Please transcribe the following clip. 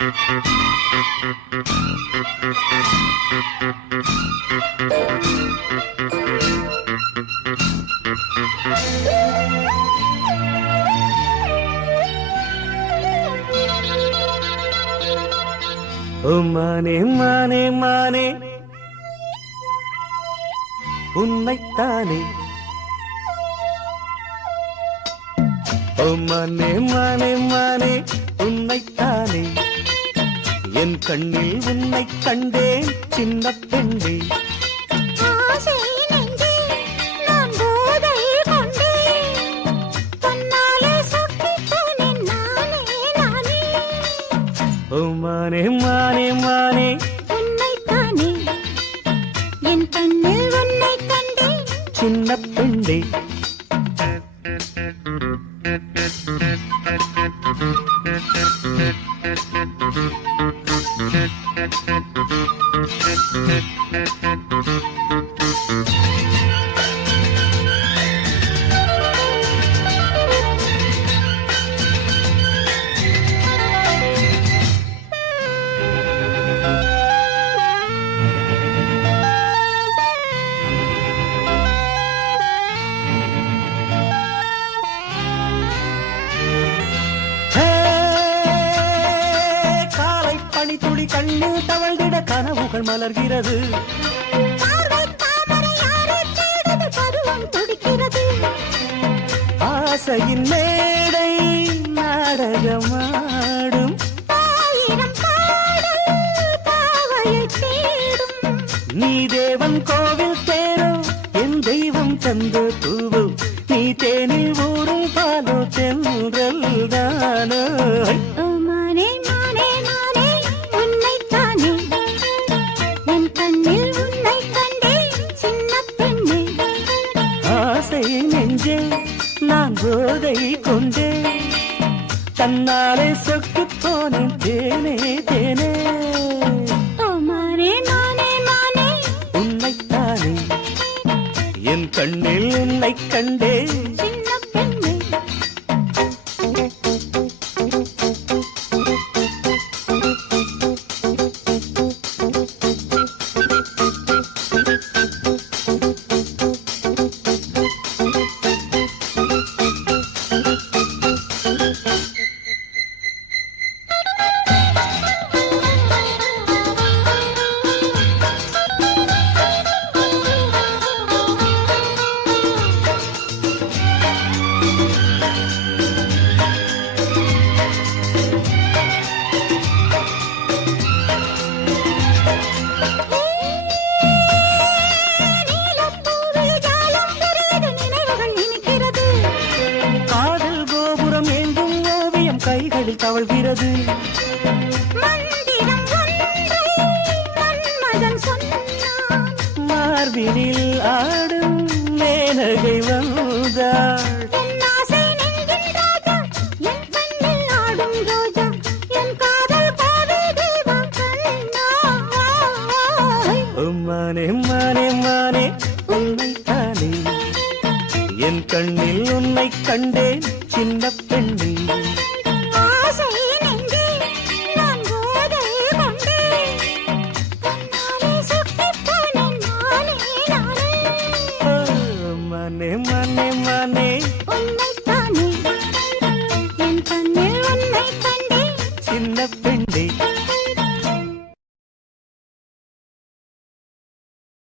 ஓ மானே மானே மானே உன்னைத்தானே. ஓ மானே மானே மானே உன்னைத்தானே. என் கண்ணில் உன்னை கண்டேன் சின்ன பெண்ணே. ஓ மானே மானே மானே உன்னைத்தானே. என் கண்ணில் உன்னை கண்டேன் சின்ன பெண்ணே. துளி கண்ணில் தவழ்ந்திட கனவுகள் மலர்கிறது. ஆசையின் மேடை நாடகமாடும். நீ தேவன் கோவில் தேரோ என் தெய்வம் தந்த பூவோ. நீ தேனில் ஊரும் பாலோ தென்றல் தானோ. நெஞ்சே நான் போதை கொண்டே தன்னாலே சொக்கு போனேன் தேனே தேனே. உன்னைத்தானே என் கண்ணில் உன்னை கண்டே. கைகளில் தவழ்கிறது. மார்பினில் ஆடும் மேனகை வந்தாள். மானே மானே மானே உன்னைத்தானே. என் கண்ணில் உன்னை கண்டேன் சின்ன பெண்ணே. மானே மானே மானே உன்னைத்தானே. என் கண்ணில் உன்னை கண்டேன் சின்ன பெண்ணே.